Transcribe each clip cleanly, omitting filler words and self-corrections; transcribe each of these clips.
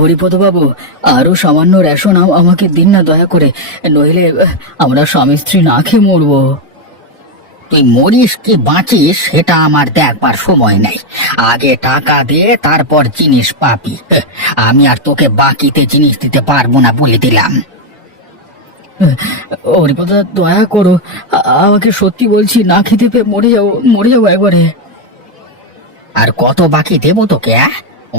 হরিপদ বাবু, আরো সামান্য রেশন আমাকে দিন না দয়া করে, নইলে আমরা স্বামী স্ত্রী না খেয়ে মরবো। তুই মরিস কি বাঁচিস সেটা আমার দেখবার সময় নেই। আগে টাকা দে, তারপর জিনিস পাবি। আমি আর তোকে বাকিতে জিনিস দিতে পারবো না বলে দিলাম। হরিপদ দা, দয়া করো, আমাকে সত্যি বলছি, না খেতে পেয়ে মরে যাবো একবারে। আর কত বাকি দেবো তোকে?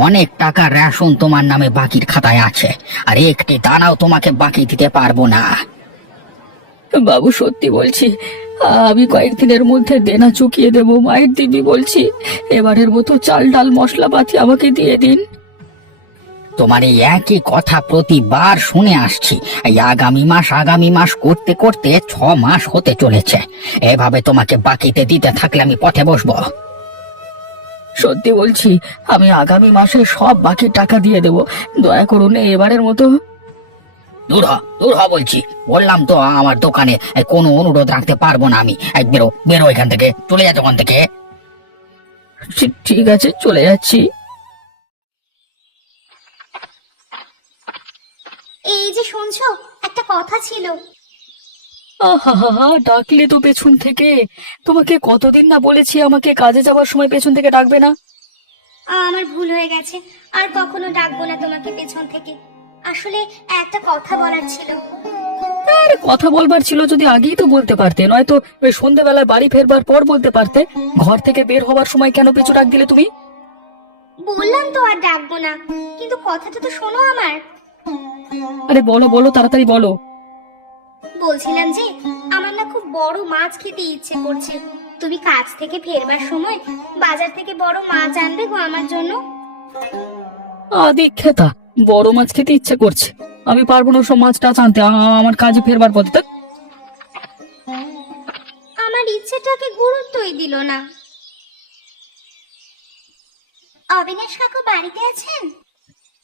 অনেক টাকা রেশন তোমার নামে বাকির খাতায় আছে, আর একটি দানাও তোমাকে বাকি দিতে পারবো না। বাবু সত্যি বলছি, আমি কয়েকদিনের মধ্যে দেনা চুকিয়ে দেবো, মায়ের দিবি বলছি। এবারের মতো চাল ডাল মশলাপাতি আমাকে দিয়ে দিন। তোমার এই একই কথা প্রতিবার শুনে আসছি। এই আগামী মাস করতে করতে 6 মাস হতে চলেছে। এভাবে তোমাকে বাকিতে দিতে থাকলে আমি পথে বসবো। সত্যি বলছি, আমি আগামী মাসে সব বাকি টাকা দিয়ে দেবো, দয়া করুন এবারের মতো। দূর হ বলছি। বললাম তো আমার দোকানে কোনো অনুরোধ রাখতে পারবো না আমি। বেরো বেরো এখান থেকে, চলে যা দোকান থেকে। ঠিক আছে, চলে যাচ্ছি। এই যে শুনছো, একটা কথা ছিল। আহা, ডাকলে তো পেছন থেকে। তোমাকে কতদিন না বলেছি আমাকে কাজে যাওয়ার সময় পেছন থেকে ডাকবে না। আমার ভুল হয়ে গেছে, আর কখনো ডাকবো না তোমাকে পেছন থেকে। আসলে একটা কথা বলার ছিল। আরে কথা বলবার ছিল যদি আগেই তো বলতে পারতে, নয়তো ওই সন্ধ্যেবেলায় বাড়ি ফেরবার পর বলতে পারতে। ঘর থেকে বের হবার সময় কেন পিছু ডাক দিলে তুমি? বললাম তো আর ডাকবো না, কিন্তু কথাটা তো শোনো আমার। আরে বলো বলো, তাড়াতাড়ি বলো। বলছিলাম যে আমার না খুব বড় মাছ খেতে ইচ্ছে করছে। তুমি কাজ থেকে ফেরবার সময় বাজার থেকে বড় মাছ আনবে গো আমার জন্য। আদি খেতা, বড় মাছ খেতে ইচ্ছে করছে, আমি পারবো না সব মাছ টাছ আনতে, আমার কাজে ফেরবার পথে তো। আমার ইচ্ছেটাকে গুরুত্বই দিল না। অবিনাশ কাকু বাড়িতে আছেন?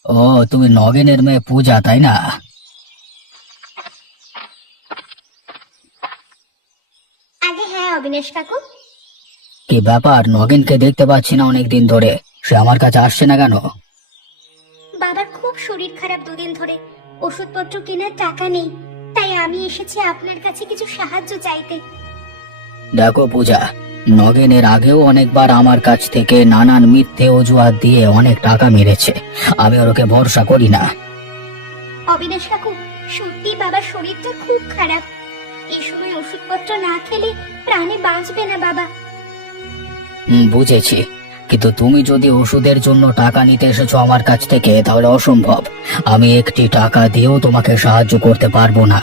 ও, তুমি নগেনের মেয়ে পূজা, তাই না? আগে হ্যাঁ অবিনাশ কাকু। কি ব্যাপার, নগেনকে দেখতে পাচ্ছি না অনেকদিন ধরে, সে আমার কাছে আসছে না কেন? বাবার খুব শরীর খারাপ দুদিন ধরে, ওষুধপত্র কেনার টাকা নেই, তাই আমি এসেছি আপনার কাছে কিছু সাহায্য চাইতে। দেখো পূজা, নগেনের আগেও অনেকবার আমার কাছ থেকে নানান মিথ্যে অজুহাত দিয়ে অনেক টাকা মেরেছে। আমি ওকে ভরসা করি না। অবিনাশ কাকু, সত্যি বাবার শরীরটা খুব খারাপ। এই সময় ওষুধপত্র না খেলে প্রাণে বাঁচবে না বাবা। বুঝেছি, কিন্তু তুমি যদি ওষুধের জন্য টাকা নিতে এসেছো আমার কাছ থেকে, তাহলে অসম্ভব। আমি একটি টাকা দিয়েও তোমাকে সাহায্য করতে পারবো না।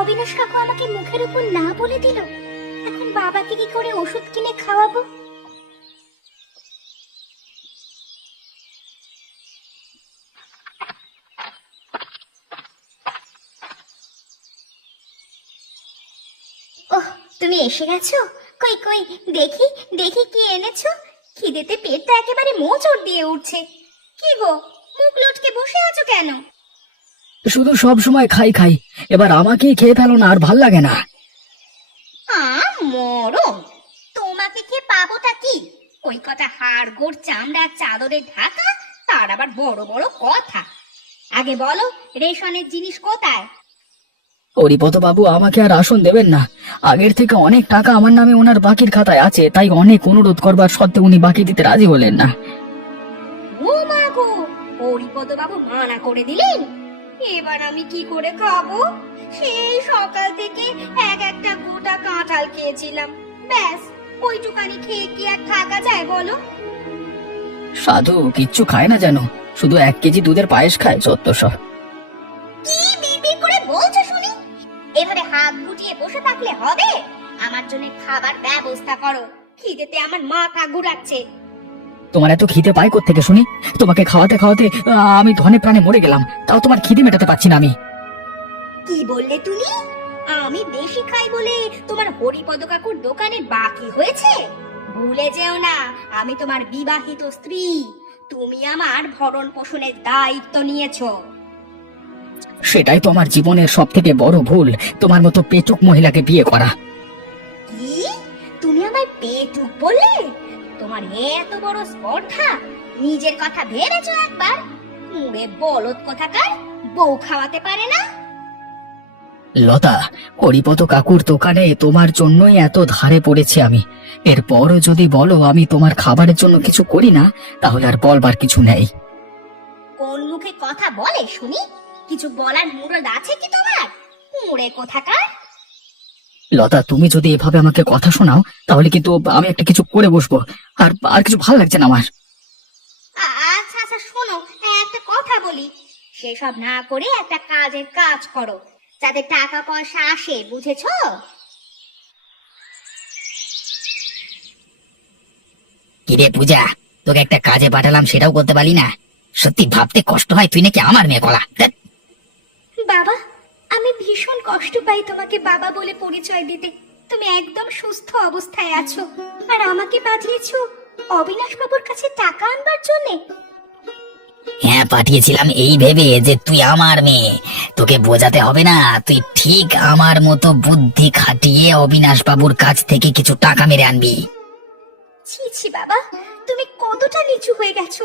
অবিনাশ কাকু আমাকে মুখের উপর না বলে দিল, এখন বাবাকে কি করে ওষুধ কিনে খাওয়াবো? ওহ, তুমি এসে গেছো? কই কই, দেখি দেখি কি এনেছো। খিদেতে পেটটা একেবারে মোচড় দিয়ে উঠছে। কি গো, মুখ লটকে বসে আছো কেন? শুধু সব সময় খাই খাই, এবার আমাকেই খেয়ে ফেলো না, আর ভাল লাগে না। মরম, তোমাকে কে পাবোটা কি? ওই কটা হাড় গোড় চামড়া চাদরে ঢাকা, তার আবার বড় বড় কথা। আগে বলো, রেশনের জিনিস কোথায়? হরিপদ বাবু আমাকে আর আসন দেবেন না। আগের থেকে অনেক টাকা আমার নামে ওনার বাকির খাতায় আছে, তাই অনেক অনুরোধ করবার সত্ত্বেও উনি বাকি দিতে রাজি হলেন না। ও মা গো, হরিপদ বাবু মানা করে দিলেন? এবার আমি কি করে খাবো? সেই সকাল থেকে একটা গোটা কাঁঠাল খেয়েছিলাম, ব্যাস ওইটুকানি খেয়ে কি আর থাকা যায় বলো? সাধু কিচ্ছু খায় না যেন, শুধু 1 কেজি দুধের পায়েস খায়, চত্বর। কি বিড়বিড় করে বলছো শুনি? এভাবে হাত গুটিয়ে বসে থাকলে হবে? আমার জন্য খাবার ব্যবস্থা করো, খিদেতে আমার মাথা ঘুরাচ্ছে। তোমার এত খিদে পায় কোত্থেকে শুনি? তোমাকে খাওয়াতে খাওয়াতে আমি ধনে প্রাণে মরে গেলাম, তাও তোমার খিদে মেটাতে পারছি না আমি। কি বললে তুমি? আমি বেশি খাই বলে তোমার হরিপদ কাকুর দোকানে বাকি হয়েছে? ভুলে যেও না, আমি তোমার বিবাহিত স্ত্রী। তুমি আমার ভরণ পোষণের দায়িত্ব নিয়েছো। সেটাই তো আমার জীবনের সব থেকে বড় ভুল, তোমার মতো পেচুক মহিলাকে বিয়ে করা। কি? তুমি আমায় পেটুক বললে? তোমার এত বড় স্পর্ধা? নিজের কথা ভেবেছো একবার? মুড়ে বলদ কোথাকার, বউ খাওয়াতে পারে না। লতা, হরিপদ কাকুর দোকানে তোমার জন্যই এত ধারে পড়েছি আমি। এরপরও যদি বলো আমি তোমার খাবারের জন্য কিছু করি না, তাহলে আর বলবার কিছু নেই। কোন মুখে কথা বলে শুনি? কিছু বলার মুরদ আছে কি তোমার? মুড়ে কোথাকার। লতা, তুমি যদি এভাবে আমাকে কথা শোনাও তাহলে কিন্তু আমি একটা কিছু করে বসবো। আর আর কিছু ভালো লাগছে না আমার। আচ্ছা আচ্ছা, শোনো, একটা কথা বলি। সেসব না করে একটা কাজের কাজ করো, যাতে টাকা পয়সা আসে, বুঝেছো? কিরে পূজা, তোকে একটা কাজে পাঠালাম, সেটাও করতে পারলি না? সত্যি ভাবতে কষ্ট হয়, তুই নাকি আমার মেয়ে কলা। বাবা, আমি ভীষণ কষ্ট পাই তোমাকে বাবা বলে পরিচয় দিতে। তুমি একদম সুস্থ অবস্থায় আছো, আর আমাকে পাঠিয়েছো অবিনাশ বাবুর কাছে টাকা আনবার জন্যে। হ্যাঁ, পাঠিয়েছিলাম এই ভেবে যে তুই আমার মেয়ে, তোকে বোঝাতে হবে না, তুই ঠিক আমার মতো বুদ্ধি খাটিয়ে অবিনাশ বাবুর কাছ থেকে কিছু টাকা মেরে আনবি। ছি ছি বাবা, তুমি কতটা নিচু হয়ে গেছো।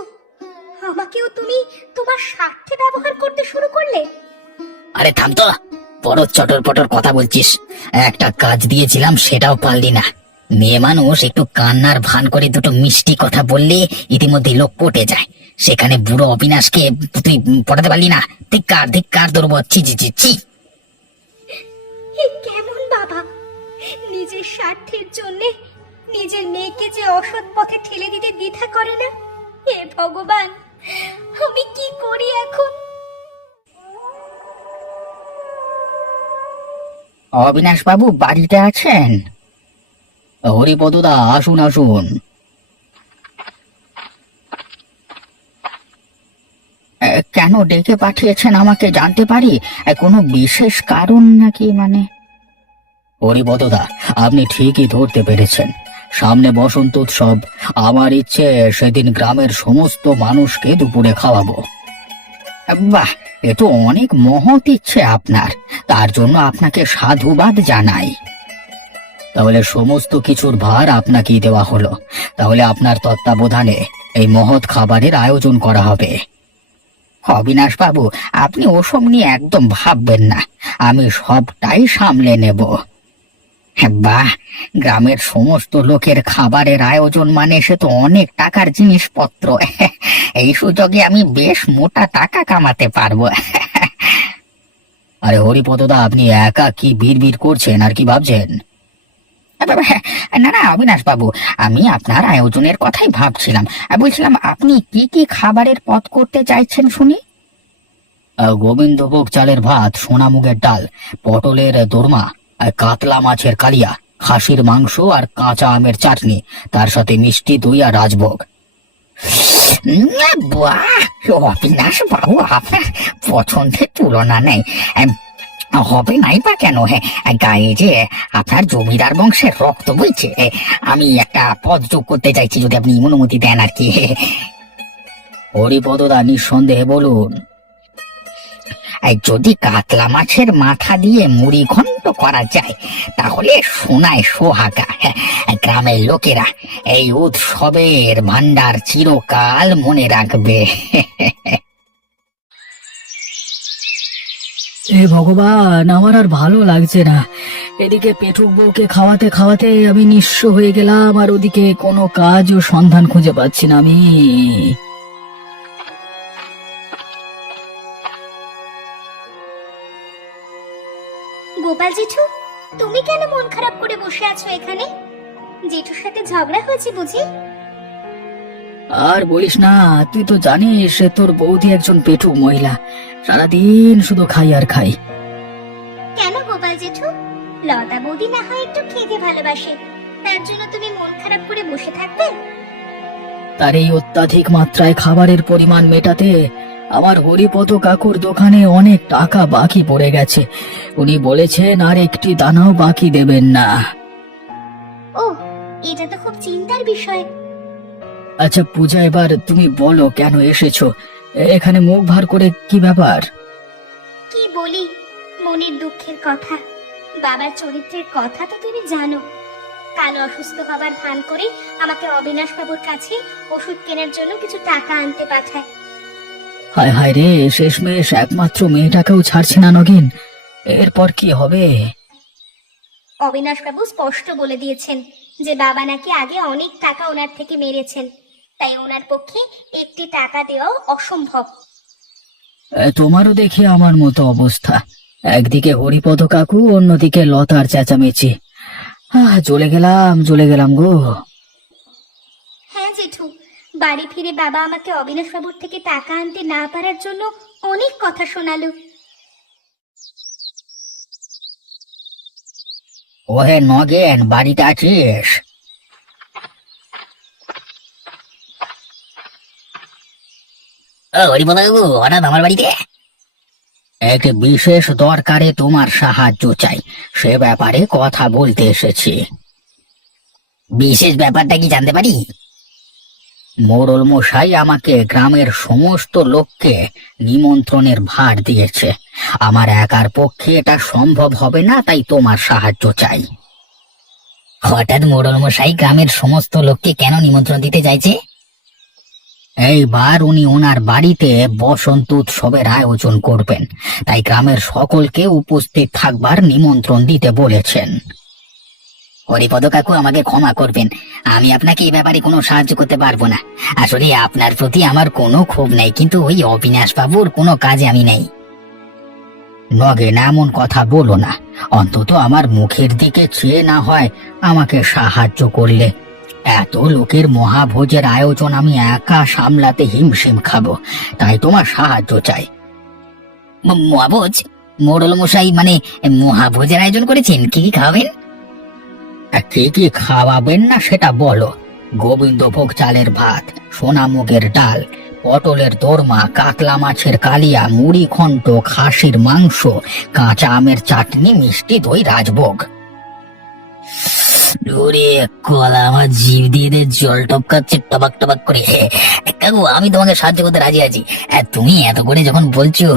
আমাকেও তুমি তোমার স্বার্থে ব্যবহার করতে শুরু করলে। আরে থাম তো, বড় চটর পটর কথা বলছিস। একটা কাজ দিয়েছিলাম, সেটাও পারলি না। মেয়ে মানুষ একটু কান্নার ভান করে দুটো মিষ্টি কথা বললে ইতিমধ্যে লোক পটে যায়, সেখানে বুড়ো অবিনাশকে তুই পটাতে পারলি না। ধিক্কার ধিক্কার তোর, ছি ছি ছি ছি। এ কেমন বাবা? নিজের স্বার্থের জন্য নিজের মেয়েকে যে অসৎ পথে ঠেলে দিতে দ্বিধা করে না। হে ভগবান, আমি কি করি এখন? অবিনাশ বাবু বাড়িতে আছেন? হরিপদদা, আসুন আসুন। কেন ডেকে পাঠিয়েছেন আমাকে জানতে পারি? কোনো বিশেষ কারণ নাকি? মানে হরিপদদা, আপনি ঠিকই ধরতে পেরেছেন। সামনে বসন্ত উৎসব। আমার ইচ্ছে সেদিন গ্রামের সমস্ত মানুষকে দুপুরে খাওয়াবো। বাহ, এ তো অনেক মহৎ ইচ্ছে আপনার, তার জন্য আপনাকে সাধুবাদ জানাই। তাহলে সমস্ত কিছুর ভার আপনাকেই দেওয়া হলো। তাহলে আপনার তত্ত্বাবধানে এই মহৎ খাবারের আয়োজন করা হবে। অবিনাশ বাবু, আপনি ওসব নিয়ে একদম ভাববেন না, আমি সবটাই সামলে নেব। বাহ, গ্রামের সমস্ত লোকের খাবারের আয়োজন মানে সে তো অনেক টাকার জিনিসপত্র। এই সুযোগে আমি বেশ মোটা টাকা কামাতে পারবো। আরে হরিপদদা, আপনি একা কি বিড়বিড় করছেন আর কি ভাবছেন? না না অবিনাশ বাবু, আমি আপনার আয়োজনের কথাই ভাবছিলাম। বলছিলাম, আপনি কি কি খাবারের পদ করতে চাইছেন শুনি? গোবিন্দভোগ চালের ভাত, সোনামুগের ডাল, পটলের দোরমা, কাতলা মাছের কালিয়া, খাসির মাংস আর কাঁচা আমের চাটনি, তার সাথে মিষ্টি দই আর রাজভোগ। বাহ, অবিনাশ বাবু, আপনার পছন্দের তুলনা নেই। হবে নাই বা কেন? হ্যাঁ, গায়ে যে আপনার জমিদার বংশের রক্ত বইছে। আমি একটা পদ যোগ করতে চাইছি, যদি আপনি অনুমতি দেন আর কি। হরিপদদা, নিঃসন্দেহে বলুন। যদি কাতলা মাছের মাথা দিয়ে মুড়ি ঘন্ট করা যায় তাহলে সোনায় সোহাগা। গ্রামের লোকেরা এই উৎসবের ভান্ডার চিরকাল মনে রাখবে। হে ভগবান, আমার আর ভালো লাগছে না। এদিকে পেটুক বউকে খাওয়াতে খাওয়াতে আমি নিঃস্ব হয়ে গেলাম, আর ওদিকে কোনো কাজ ও সন্ধান খুঁজে পাচ্ছি না আমি। গোপাল জেঠু, তুমি কেন মন খারাপ করে বসে আছো এখানে? জেঠুর সাথে ঝগড়া হয়েছে বুঝি? আর বলিস না, তুই তো জানিস তোর বৌদি একজন পেটুক মহিলা, সারাদিন শুধু খাই আর খাই। কেন গোপাল জেঠু? লতা বৌদি না হয় একটু খেতে ভালোবাসে, তার জন্য তুমি মন খারাপ করে বসে থাকবে? তার এই অত্যাধিক মাত্রায় খাবারের পরিমাণ মেটাতে আমার হরিপদ কাকুর দোকানে অনেক টাকা বাকি পড়ে গেছে। উনি বলেছেন আর একটি দানাও বাকি দেবেন না। ও, এটা তো খুব চিন্তার বিষয়। আচ্ছা পূজা, এবার তুমি বলো কেন এসেছো এখানে? মুখ ভার করে কি ব্যাপার? কি বলি, মনের দুঃখের কথা। বাবার চরিত্রের কথা তো তুমি জানো। কাল অসুস্থ হবার ভান করে আমাকে অবিনাশ বাবুর কাছে ওষুধ কেনার জন্য কিছু টাকা আনতে পাঠায়। হায় হায় রে, শেষমেশ একমাত্র মেয়েটাকেও ছাড়ছে না নগেন, এরপর কি হবে? অবিনাশ বাবু স্পষ্ট বলে দিয়েছেন যে বাবা নাকি আগে অনেক টাকা ওনার থেকে মেরেছেন, তাই ওনার পক্ষে একটি টাকা দেওয়াও অসম্ভব। তোমারও দেখি আমার মতো অবস্থা, একদিকে হরিপদ কাকু, অন্যদিকে লতার চেঁচামেচি। চলে গেলাম গো। হ্যাঁ জেঠু, বাড়ি ফিরে বাবা আমাকে অবিনাশ বাবুর থেকে টাকা আনতে না পারার জন্য অনেক কথা শোনালো। ওহে নগেন, বাড়িতে আছিস? ও হরিপদ কাকু, হঠাৎ আমার বাড়িতে? এক বিশেষ দরকারে তোমার সাহায্য চাই, সে ব্যাপারে কথা বলতে এসেছি। বিশেষ ব্যাপারটা কি জানতে পারি? মোড়ল মশাই আমাকে গ্রামের সমস্ত লোককে নিমন্ত্রণের ভার দিয়েছে। আমার একার পক্ষে এটা সম্ভব হবে না, তাই তোমার সাহায্য চাই। হঠাৎ মোড়ল মশাই গ্রামের সমস্ত লোককে কেন নিমন্ত্রণ দিতে চাইছে? এইবার উনি ওনার বাড়িতে বসন্ত উৎসবের আয়োজন করবেন, তাই গ্রামের সকলকে উপস্থিত থাকবার নিমন্ত্রণ দিতে বলেছেন। হরিপদ কাকু, আমাকে ক্ষমা করবেন, আমি আপনাকে এই ব্যাপারে কোনো সাহায্য করতে পারবো না। আসলে আপনার প্রতি আমার কোনো ক্ষোভ নেই, কিন্তু ওই অবিনাশ বাবুর কোনো কাজে আমি নেই। নগেন, এমন কথা বলো না, অন্তত আমার মুখের দিকে চেয়ে না হয় আমাকে সাহায্য করলে। এত লোকের মহাভোজের আয়োজন আমি একা সামলাতে হিমশিম খাবো, তাই তোমার সাহায্য চাই। মহাভোজ? মোড়ল মশাই মানে মহাভোজের আয়োজন করেছেন? কি কি খাওয়াবেন? কি কি খাওয়াবেন না সেটা বলো। গোবিন্দভোগ চালের ভাত, সোনামুগের ডাল, পটলের দোরমা, কাতলা মাছের কালিয়া, মুড়ি ঘন্ট, খাসির মাংস, কাঁচা আমের চাটনি, মিষ্টি দই, রাজভোগ। কলা আমার জিভ দিয়ে জল টপকাচ্ছে টবাক টবাক করে। কাকু, আমি তোমাকে সাহায্য করতে রাজি আছি, তুমি এত করে যখন বলছো,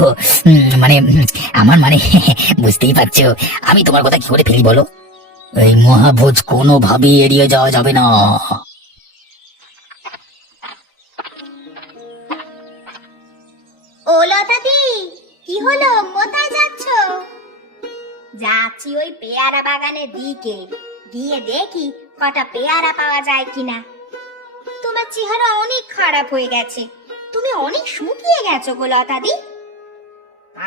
মানে আমার মানে বুঝতেই পারছো, আমি তোমার কথা কি করে ফেলি বলো? এই মহাভোজ কোনোভাবেই এড়িয়ে যাওয়া যাবে না। ও লতাদি, কি হলো, কোথায় যাচ্ছ? যাচ্ছি ওই পেয়ারা বাগানের দিকে, গিয়ে দেখি কটা পেয়ারা পাওয়া যায় কিনা। তোমার চেহারা অনেক খারাপ হয়ে গেছে, তুমি অনেক শুকিয়ে গেছো গো লতাদি।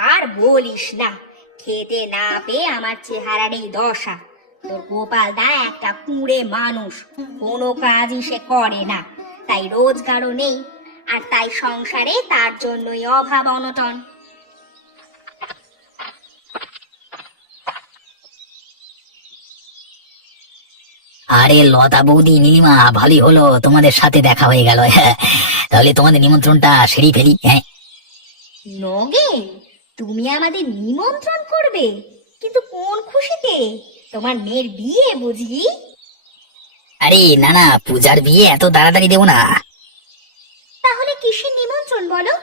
আর বলিস না, খেতে না পেয়ে আমার চেহারার এই দশা। তোর গোপাল দা একটা কুঁড়ে মানুষ, কোনো কাজই সে করে না, তাই রোজগারও নেই, আর তাই সংসারে তার জন্যই অভাব অনটন। আরে লতা বৌদি, নীলিমা, ভালোই হলো তোমাদের সাথে দেখা হয়ে গেল। তাহলে তোমাদের নিমন্ত্রণটা সেরে ফেলি। হ্যাঁ নগেন, তুমি আমাদের নিমন্ত্রণ করবে? কিন্তু কোন খুশিতে? তোমার মেয়ের বিয়ে বুঝি? আরে না না, পূজার বিয়ে এত তাড়াতাড়ি দেবো না। তাহলে কিসের নিমন্ত্রণ বলো?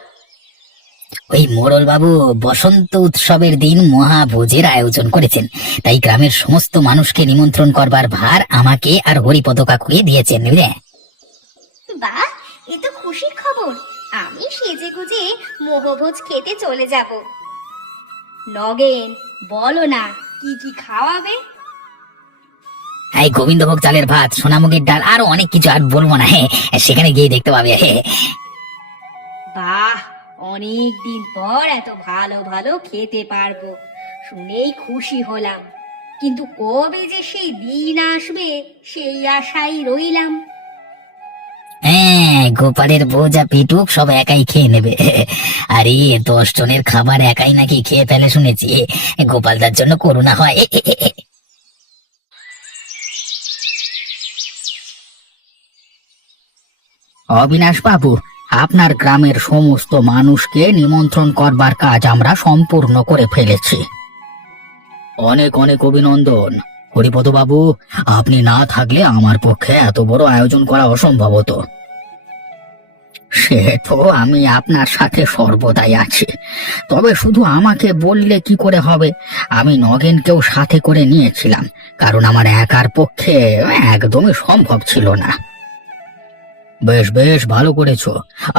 ওই মোড়ল বাবু বসন্ত উৎসবের দিন মহাভোজের আয়োজন করেছেন, তাই গ্রামের সমস্ত মানুষকে নিমন্ত্রণ করবার ভার আমাকে আর হরিপদ কাকুকে দিয়েছেন, বুঝলে? বাহ, এ তো খুশির খবর। আমি সেজে গুজে মোহভোজ খেতে চলে যাব। নগেন, বলো না কি কি খাওয়াবে? এই গোবিন্দভোগ চালের ভাত, সোনামুগের ডাল, আরো অনেক কিছু, আর বলবো না, সেখানে গিয়ে দেখতে পাবে। বাহ, অনেক দিন পর এত ভালো ভালো খেতে পারবো, শুনেই খুশি হলাম। কিন্তু কবে যে সেই দিন আসবে সেই আশাই রইলাম। হ্যাঁ, গোপালের বউ যা পেটুক সব একাই খেয়ে নেবে। আরে 10 জনের খাবার একাই নাকি খেয়ে ফেলে শুনেছি, গোপালদার জন্য করুণা হয়। অবিনাশ বাবু, আপনার গ্রামের সমস্ত মানুষকে নিমন্ত্রণ করবার কাজ আমরা সম্পূর্ণ করে ফেলেছি। অনেক অনেক অভিনন্দন। হরিপদ বাবু, আপনি না থাকলে আমার পক্ষে এত বড় আয়োজন করা অসম্ভব হতো। সে তো আমি আপনার সাথে সর্বদাই আছি, তবে শুধু আমাকে বললে কি করে হবে? আমি নগেনকেও সাথে করে নিয়েছিলাম, কারণ আমার একার পক্ষে একদমই সম্ভব ছিল না। বেশ বেশ, ভালো করেছো।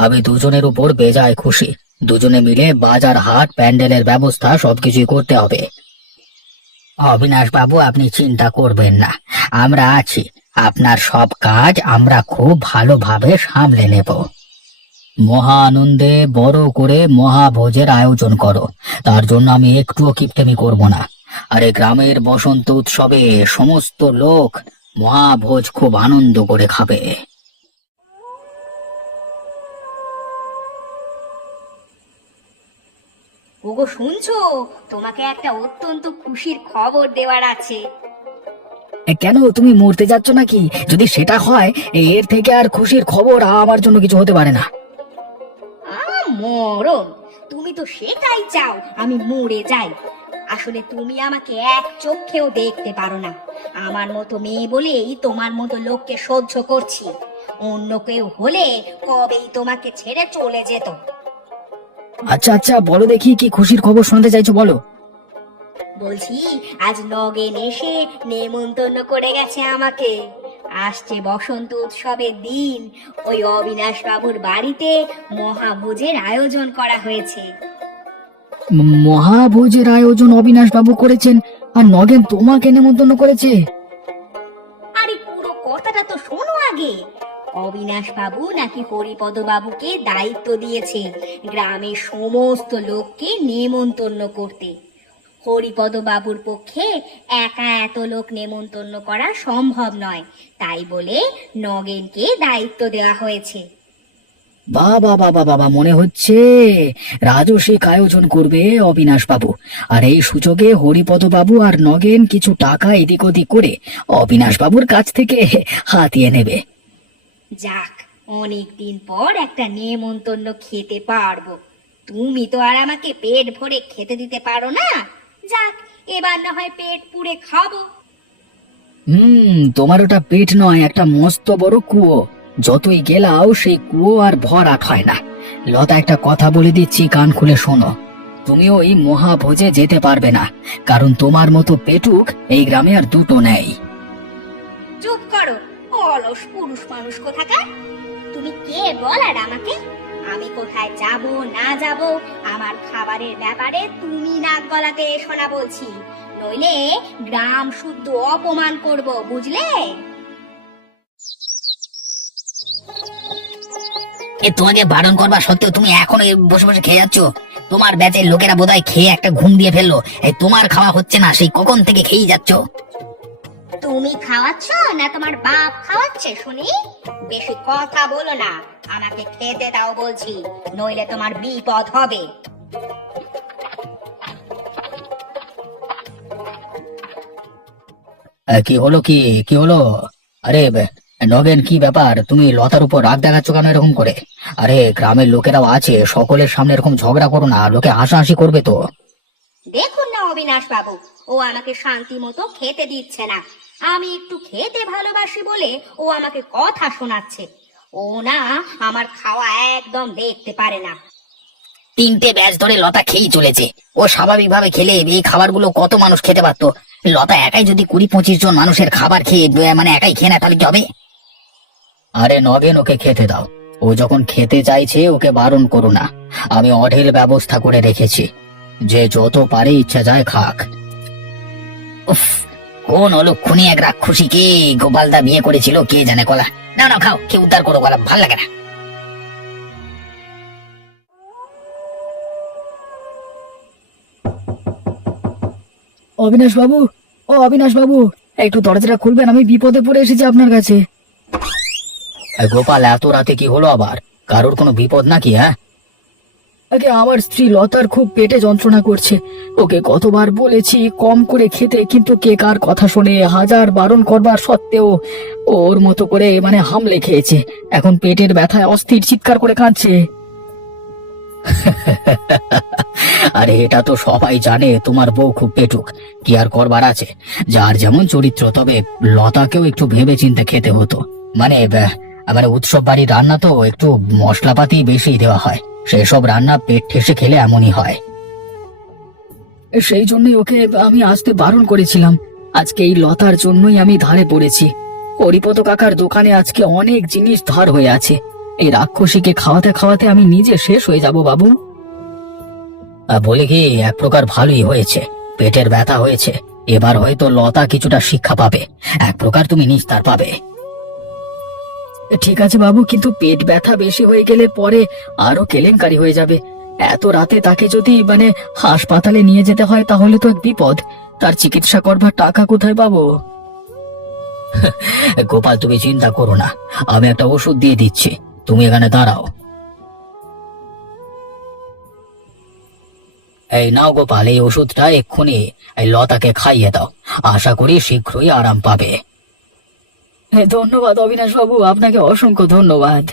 আমি দুজনের উপর বেজায় খুশি। দুজনে মিলে বাজার, হাট, প্যান্ডেলের ব্যবস্থা সবকিছুই করতে হবে। অবিনাশ বাবু, আপনি চিন্তা করবেন না, আমরা আছি। আপনার সব কাজ আমরা খুব ভালোভাবে সামলে নেব। মহা আনন্দে বড় করে মহাভোজের আয়োজন করো, তার জন্য আমি একটুও কিপটেমি করব না। আরে গ্রামের বসন্ত উৎসবে সমস্ত লোক মহাভোজ খুব আনন্দ করে খাবে। ওগো শুনছো, তোমাকে একটা অত্যন্ত খুশির খবর দেওয়ার আছে। কেন, তুমি মরতে যাচ্ছ নাকি? যদি সেটা হয়, এর থেকে আর খুশির খবর আমার জন্য কিছু হতে পারে না। মরণ, তুমি তো সেটাই চাও আমি মরে যাই। আসলে তুমি আমাকে এক চোখেও দেখতে পারো না। আমার মতো মেয়ে বলেই তোমার মতো লোককে সহ্য করছি। অন্য কেউ হলে কবেই তোমাকে ছেড়ে চলে যেত। আচ্ছা আচ্ছা, বলো দেখি কি খুশির খবর শুনতে চাইছো, বলো। বলছি, আজ নগেন এসে নেমন্তন্ন করে গেছে আমাকে। আসছে বসন্ত উৎসবের দিন, ওই অবিনাশ বাবুর বাড়িতে মহাভোজের আয়োজন করা হয়েছে। মহাভোজের আয়োজন অবিনাশ বাবু করেছেন, আর নগেন তোমাকে নেমন্তন্ন করেছে? আরে পুরো কথাটা তো শোনো আগে। অবিনাশ বাবু নাকি হরিপদ বাবুকে দায়িত্ব দিয়েছে গ্রামের সমস্ত লোককে নেমন্তন্ন করতে। হরিপদ বাবুর পক্ষে একা এত লোক নেমন্তন্ন করা সম্ভব নয়, তাই বলে নগেনকে দায়িত্ব দেওয়া হয়েছে। বাবা বাবা বাবা, মনে হচ্ছে রাজস্বিক আয়োজন করবে অবিনাশ বাবু, আর এই সুযোগে হরিপদ বাবু আর নগেন কিছু টাকা এদিক ওদিক করে অবিনাশ বাবুর কাছ থেকে হাতিয়ে নেবে। যাক, অনেক দিন পর একটা নেমন্তন্ন খেতে পারবো। তুমি তো আর আমাকে পেট ভরে খেতে দিতে পারো না। যাক, এবার না হয় পেট পুড়ে খাবো। তোমার ওটা পেট নয়, একটা মস্ত বড় কুয়ো। যতই গেলাও সেই কুয়ো আর ভরাট হয় না। লতা, একটা কথা বলে দিচ্ছি, কান খুলে শোনো। তুমি ওই মহাভোজে যেতে পারবে না, কারণ তোমার মতো পেটুক এই গ্রামে আর দুটো নেই। চুপ করো, অলস পুরুষ মানুষ কোথাকার। তুমি কে বলার আমাকে? আমি কোথায় যাব না যাব আমার খাবারের ব্যাপারে তুমি নাক গলাতে এসো না বলছি, নইলে গ্রাম শুদ্ধ অপমান করব, বুঝলে? তোমাকে বারণ করবা সত্ত্বেও তুমি এখনো বসে বসে খেয়ে যাচ্ছ। তোমার ব্যাচের লোকেরা বোধহয় খেয়ে একটা ঘুম দিয়ে ফেললো। তোমার খাওয়া হচ্ছে না, সেই কখন থেকে খেয়ে যাচ্ছ। তুমি খাওয়াচ্ছ না তোমার বাপ খাওয়াচ্ছে শুনি? বেশি কথা বলো না, আমাকে খেতে দাও বলছি, নইলে তোমার বিপদ হবে। কি হলো, কি কি হলো? আরে নগেন, কি ব্যাপার? তুমি লতার উপর রাগ দেখাচ্ছ কেন এরকম করে? আরে গ্রামের লোকেরাও আছে, সকলের সামনে এরকম ঝগড়া করো না, লোকে হাসাহাসি করবে তো। দেখুন না অবিনাশ বাবু, ও আমাকে শান্তি মতো খেতে দিচ্ছে না। আমি একটু খেতে ভালোবাসি বলে ও আমাকে কথা শোনাচ্ছে। ও না আমার খাওয়া একদম দেখতে পারে না। 3টে ব্যাচ ধরে লতা খেয়েই চলেছে। ও স্বাভাবিকভাবে খেলে এই খাবারগুলো কত মানুষ খেতে পারতো। লতা একাই যদি 20-25 জন মানুষের খাবার খেয়ে মানে একাই খেয়ে না, তাহলে কি হবে? আরে নগেন, ওকে খেতে দাও। ও যখন খেতে চাইছে ওকে বারণ করো না। আমি অঢেল ব্যবস্থা করে রেখেছি, যে যত পারে ইচ্ছা যায় খাক। উফ, কোন অলক্ষণী এক রাক্ষসীকে গোপালদা বিয়ে করেছিল কে জানে কলা। না না, খাও, খেয়ে উদ্ধার করো, কলা ভাল লাগে না। অবিনাশ বাবু, ও অবিনাশ বাবু, একটু দরজাটা খুলবেন, আমি বিপদে পড়ে এসেছি আপনার কাছে। গোপাল, এত রাতে কি হলো আবার? কারোর কোনো বিপদ নাকি? হ্যাঁ, আগে আমার স্ত্রী লতার খুব পেটে যন্ত্রণা করছে। ওকে কতবার বলেছি কম করে খেতে, কিন্তু কে কার কথা শুনে, হাজার বারণ করবার সত্ত্বেও ওর মতো করে মানে হামলে খেয়েছে। এখন পেটের ব্যথায় অস্থির চিৎকার করে কাঁদছে। আরে এটা তো সবাই জানে তোমার বউ খুব পেটুক, কি আর করবার আছে, যার যেমন চরিত্র। তবে লতাকেও একটু ভেবে চিন্তে খেতে হতো। মানে আবার উৎসব বাড়ির রান্না তো একটু মশলাপাতি বেশি দেওয়া হয়, সেসব রান্না পেট ঠেসে খেলে এমনই হয়। সেই জন্যই ওকে আমি আসতে বারণ করেছিলাম। আজকে এই লতার জন্যই আমি ধারে পড়েছি। হরিপদ কাকার দোকানে আজকে অনেক জিনিস ধার হয়ে আছে। এই রাক্ষসীকে খাওয়াতে খাওয়াতে আমি নিজে শেষ হয়ে যাব বাবু। বলে কি এক প্রকার ভালোই হয়েছে, পেটের ব্যথা হয়েছে, এবার হয়তো লতা কিছুটা শিক্ষা পাবে, এক প্রকার তুমি নিস্তার পাবে। ঠিক আছে বাবু, কিন্তু পেট ব্যথা বেশি হয়ে গেলে পরে আরো কেলেঙ্কারি হয়ে যাবে। এত রাতে তাকে যদি হাসপাতালে নিয়ে যেতে হয় তাহলে তো এক বিপদ। তার চিকিৎসা করবার টাকা কোথায় পাবো? গোপাল, তুমি চিন্তা করো না, আমি একটা ওষুধ দিয়ে দিচ্ছি, তুমি এখানে দাঁড়াও। এই নাও গোপাল, এই ওষুধটা এক্ষুনি এই লতাকে খাইয়ে দাও, আশা করি শীঘ্রই আরাম পাবে। ধন্যবাদ অবিনাশ বাবু, আপনাকে অসংখ্য ধন্যবাদ।